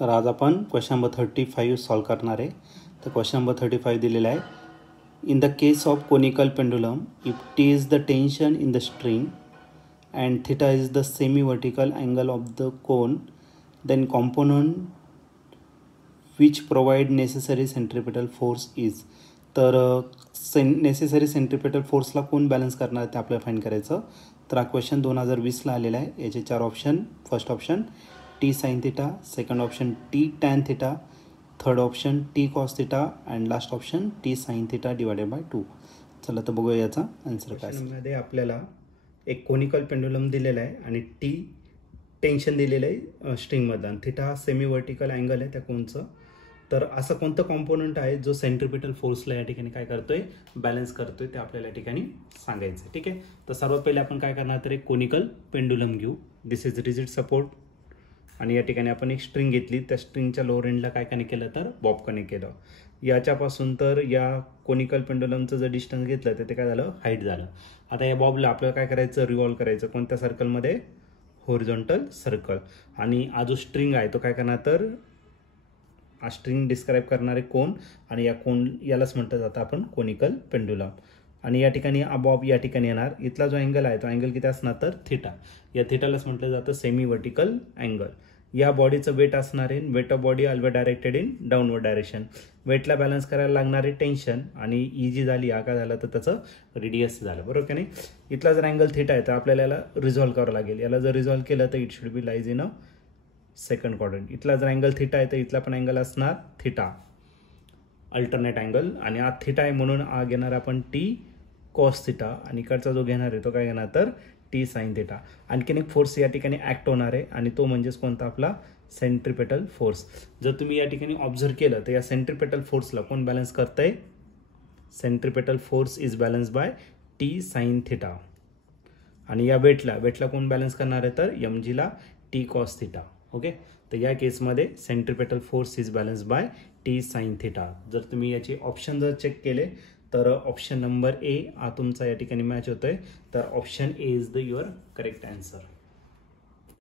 तर आज आपण क्वेश्चन नंबर 35 सॉल्व करणार आहे. तर क्वेश्चन नंबर 35 दिलेला आहे. In the case of conical pendulum, if T is the tension in the string and theta is the semi-vertical angle of the cone, then component which provide necessary centripetal force is. तर necessary centripetal फोर्सला कोण balance करणार ते आपल्याला find करायचं. तर हा question 2020ला आलेला आहे. याचे 4 option. First option T sine theta, second option T tan theta, third option T cos theta and last option T sine theta divided by 2. चला तर बघूया याचा आन्सर काय. मध्ये आपल्याला एक कोनिकल पेंडुलम दिलेला आहे आणि टी टेन्शन दिलेलं आहे स्ट्रिंगमधला. थिटा हा सेमी वर्टिकल अँगल आहे त्या कोनचं. तर असं कोणतं कॉम्पोनंट आहे जो सेंट्रिपिटल फोर्सला या ठिकाणी काय करतोय, बॅलन्स करतोय, ते आपल्याला या ठिकाणी सांगायचं आहे. ठीक आहे. तर सर्वात पहिले आपण काय करणार, तर एक कोनिकल पेंडुलम घेऊ. दिस इज रिजिड सपोर्ट आणि या ठिकाणी आपण एक स्ट्रिंग घेतली. त्या स्ट्रिंगच्या लोअर एंडला काय कनेक्ट केलं, तर बॉब कनेक्ट केलं. याच्यापासून तर या कोनिकल पेंडुलमचं जर डिस्टन्स घेतलं तर ते काय झालं, हाईट झालं. आता या बॉबला आपल्याला काय करायचं, रिव्हॉल्व करायचं. कोणत्या सर्कलमध्ये, हॉरिझॉन्टल सर्कल. आणि हा जो स्ट्रिंग आहे तो काय करणार, तर हा स्ट्रिंग डिस्क्राईब करणारे कोन आणि या कोन यालाच म्हटलं जातं आपण कोनिकल पेंडुलम. आणि या ठिकाणी हा बॉब या ठिकाणी येणार. इथला जो अँगल आहे तो अँगल किती असणार, तर थिटा. या थिटालाच म्हटलं जातं सेमी वर्टिकल अँगल. या बॉडीचं वेट असणार आहे. Weight of body always directed in downward direction. वेटला बॅलन्स करायला लागणारे टेन्शन आणि ई जी झाली, हा काय झालं, तर त्याचं रेडियस झालं. बरोबर की नाही. इथला जर अँगल थिटा आहे तर आपल्याला याला रिझॉल्व्ह करावं लागेल. याला जर रिझॉल्व्ह केलं तर it should be lies in a second quadrant. इथला जर अँगल थिटा आहे तर इथला पण अँगल असणार थिटा, अल्टरनेट अँगल. आणि हा थिटा आहे म्हणून हा घेणार आपण टी कॉस थिटा आणि इकडचा जो घेणार आहे तो काय घेणार, तर टी साइन थिटा. आणखीन एक फोर्स या ठिकाणी ऍक्ट होणार आहे आणि तो म्हणजेच कोणता, आपला सेंट्रिपेटल फोर्स. जर तुम्ही या ठिकाणी ऑब्झर्व केलं तर या सेंट्रिपेटल फोर्सला कोण बॅलन्स करतंय, centripetal force is balance by T sine theta. आणि या वेटला कोण बॅलन्स करणार आहे, तर एम जीला टी कॉस थिटा. ओके. तर या केसमध्ये centripetal force is balance by T sine theta. जर तुम्ही याचे ऑप्शन जर चेक केले तर ऑप्शन नंबर ए हा तुमचा या ठिकाणी मॅच होतोय. तर option A is the your correct answer.